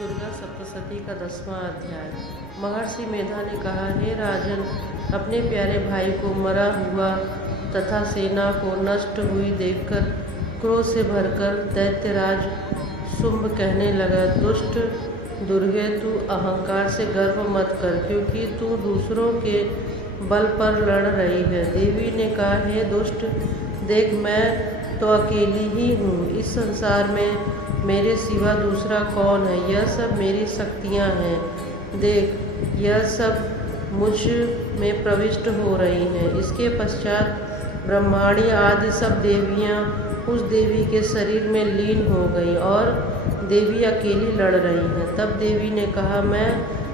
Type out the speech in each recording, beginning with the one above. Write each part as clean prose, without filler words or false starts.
दुर्गा सप्तशती का 10वां अध्याय। महर्षि मेधा ने कहा, हे राजन, अपने प्यारे भाई को मरा हुआ तथा सेना को नष्ट हुई देखकर क्रोध से भरकर दैत्यराज शुंभ कहने लगा, दुष्ट दुर्गे, तू अहंकार से गर्व मत कर, क्योंकि तू दूसरों के बल पर लड़ रही है। देवी ने कहा, हे दुष्ट, देख, मैं तो अकेली ही हूँ। इस संसार में मेरे सिवा दूसरा कौन है? यह सब मेरी शक्तियाँ हैं। देख, यह सब मुझ में प्रविष्ट हो रही हैं। इसके पश्चात ब्रह्माणी आदि सब देवियाँ उस देवी के शरीर में लीन हो गई और देवी अकेली लड़ रही हैं। तब देवी ने कहा, मैं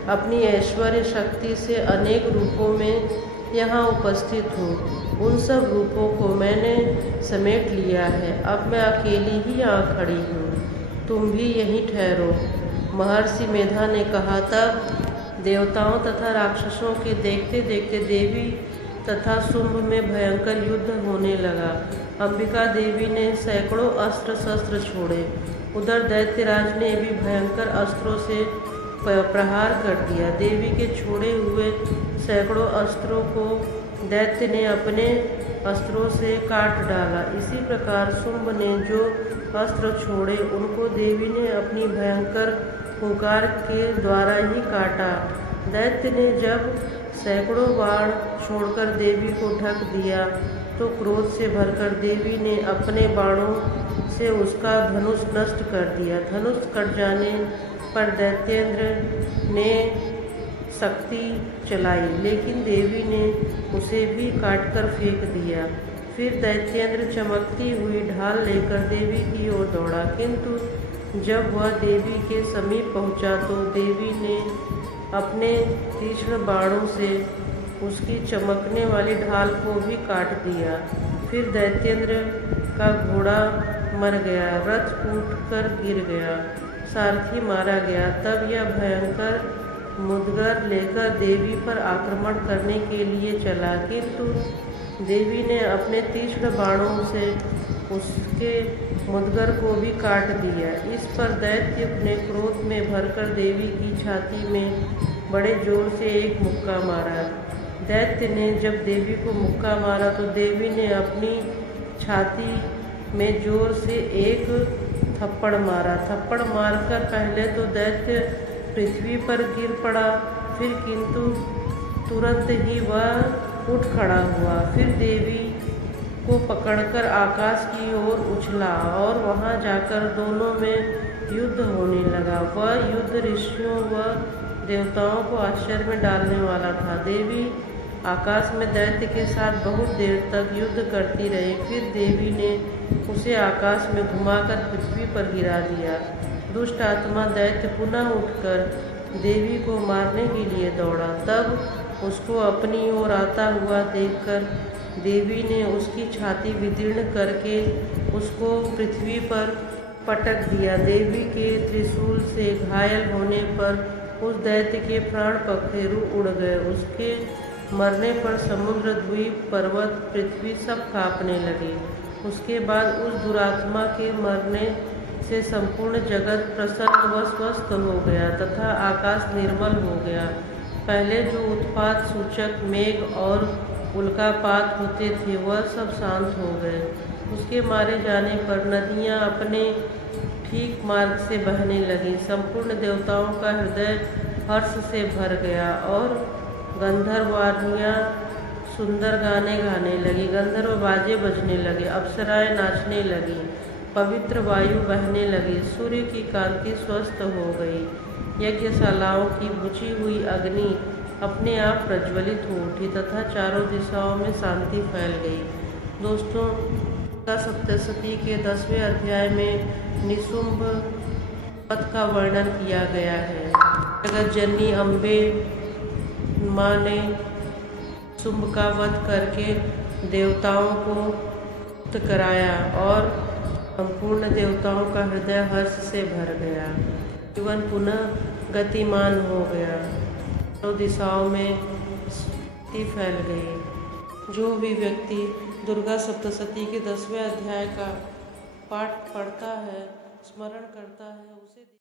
अपनी ऐश्वर्य शक्ति से अनेक रूपों में यहाँ उपस्थित हूँ। उन सब रूपों को मैंने समेट लिया है। अब मैं अकेली ही यहाँ खड़ी हूँ, तुम भी यहीं ठहरो। महर्षि मेधा ने कहा। तब देवताओं तथा राक्षसों के देखते देखते देवी तथा शुंभ में भयंकर युद्ध होने लगा। अंबिका देवी ने सैकड़ों अस्त्र शस्त्र छोड़े। उधर दैत्यराज ने भी भयंकर अस्त्रों से प्रहार कर दिया। देवी के छोड़े हुए सैकड़ों अस्त्रों को दैत्य ने अपने अस्त्रों से काट डाला। इसी प्रकार शुंभ ने जो अस्त्र छोड़े उनको देवी ने अपनी भयंकर हुंकार के द्वारा ही काटा। दैत्य ने जब सैकड़ों बाण छोड़कर देवी को ढक दिया तो क्रोध से भरकर देवी ने अपने बाणों से उसका धनुष नष्ट कर दिया। धनुष कट जाने पर दैत्येंद्र ने शक्ति चलाई, लेकिन देवी ने उसे भी काटकर फेंक दिया। फिर दैत्येंद्र चमकती हुई ढाल लेकर देवी की ओर दौड़ा, किंतु जब वह देवी के समीप पहुंचा तो देवी ने अपने तीक्ष्ण बाणों से उसकी चमकने वाली ढाल को भी काट दिया। फिर दैत्येंद्र का घोड़ा मर गया, रथ टूटकर गिर गया, सारथी मारा गया। तब यह भयंकर मुदगर लेकर देवी पर आक्रमण करने के लिए चला, किंतु देवी ने अपने तीक्ष्ण बाणों से उसके मुदगर को भी काट दिया। इस पर दैत्य ने क्रोध में भरकर देवी की छाती में बड़े जोर से एक मुक्का मारा। दैत्य ने जब देवी को मुक्का मारा तो देवी ने अपनी छाती में जोर से एक थप्पड़ मारा। थप्पड़ मारकर पहले तो दैत्य पृथ्वी पर गिर पड़ा, फिर किंतु तुरंत ही वह उठ खड़ा हुआ। फिर देवी को पकड़कर आकाश की ओर उछला और वहां जाकर दोनों में युद्ध होने लगा। वह युद्ध ऋषियों व देवताओं को आश्चर्य में डालने वाला था। देवी आकाश में दैत्य के साथ बहुत देर तक युद्ध करती रही। फिर देवी ने उसे आकाश में घुमाकर पृथ्वी पर गिरा दिया। दुष्ट आत्मा दैत्य पुनः उठकर देवी को मारने के लिए दौड़ा। तब उसको अपनी ओर आता हुआ देखकर देवी ने उसकी छाती विदीर्ण करके उसको पृथ्वी पर पटक दिया। देवी के त्रिशूल से घायल होने पर उस दैत्य के प्राण पखेरु उड़ गए। उसके मरने पर समुद्र, द्वीप, पर्वत, पृथ्वी सब कांपने लगे। उसके बाद उस दुरात्मा के मरने से संपूर्ण जगत प्रसन्न व स्वस्थ हो गया तथा आकाश निर्मल हो गया। पहले जो उत्पात सूचक मेघ और उल्कापात होते थे वह सब शांत हो गए। उसके मारे जाने पर नदियाँ अपने ठीक मार्ग से बहने लगीं। संपूर्ण देवताओं का हृदय हर्ष से भर गया और गंधर्वाणियाँ सुंदर गाने गाने लगी, गंधर्व बाजे बजने लगे, अप्सराएं नाचने लगीं, पवित्र वायु बहने लगी, सूर्य की कांति स्वस्थ हो गई। यज्ञशालाओं की बुझी हुई अग्नि अपने आप प्रज्वलित हो उठी तथा चारों दिशाओं में शांति फैल गई। दोस्तों, दुर्गा सप्तशती के 10वें अध्याय में निशुंभ वध का वर्णन किया गया है। जगत जननी अम्बे माँ ने शुंभ का वध करके देवताओं को मुक्त कराया और संपूर्ण देवताओं का हृदय हर्ष से भर गया। जीवन पुनः गतिमान हो गया, चारों दिशाओं में शांति फैल गई। जो भी व्यक्ति दुर्गा सप्तशती के 10वें अध्याय का पाठ पढ़ता है, स्मरण करता है, उसे